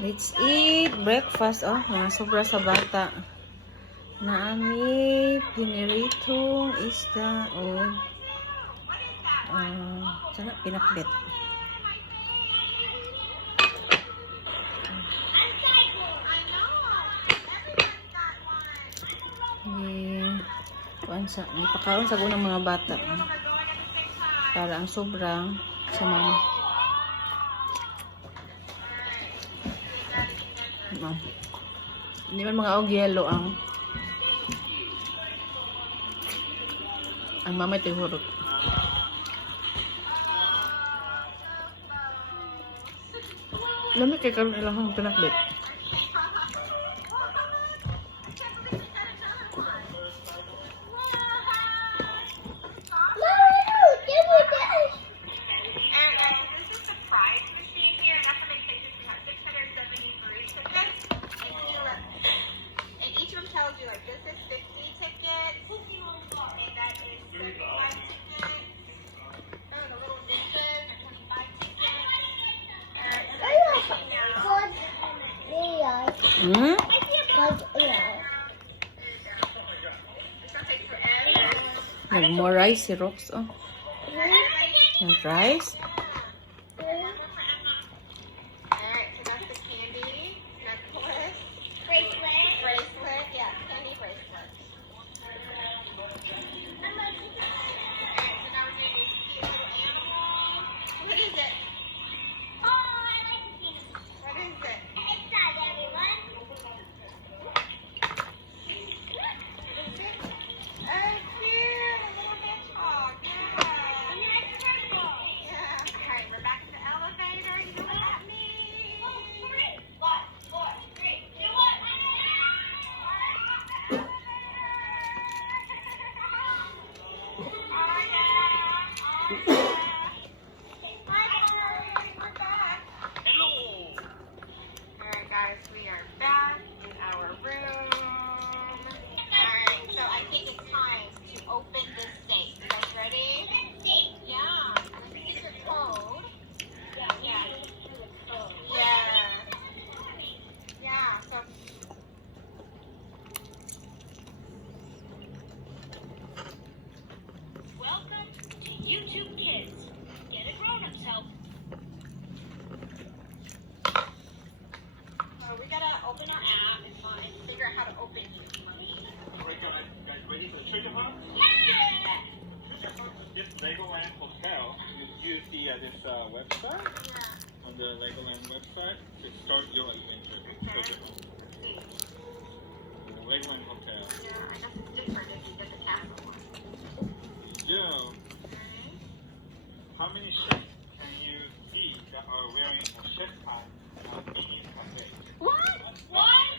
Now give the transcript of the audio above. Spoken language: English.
Let's eat breakfast. Oh, mga sobra sa bata. Naami piniritong isda o sana pinakbet. Ipakaon sa gunang mga bata para ang sobrang sa mga hindi man mga og yelo ang mamay tihurot. Lamig kay karon ilang pinakbet. Tells you like this is 60 tickets, and that is 75 tickets. There's a little ninjas and 25 tickets. More rice si Rox. Oh. And rice. Alright guys, we are back in our room. Alright, so I think it's time to open this safe. You guys ready? Yeah. This is your code. Yeah. Yeah, so welcome to YouTube Kids. Get a grown-up's help. we gotta open our app and figure out how to open it. Alright guys, ready for the treasure hunt? This Legoland Hotel, you use this website, Yeah. on the Legoland website, to start your adventure. Treasure hunt. Legoland Hotel. Yeah, I guess it's different if you get the castle one. Yeah. How many chefs can you see that are wearing a chef hat at Mini Cafe? What?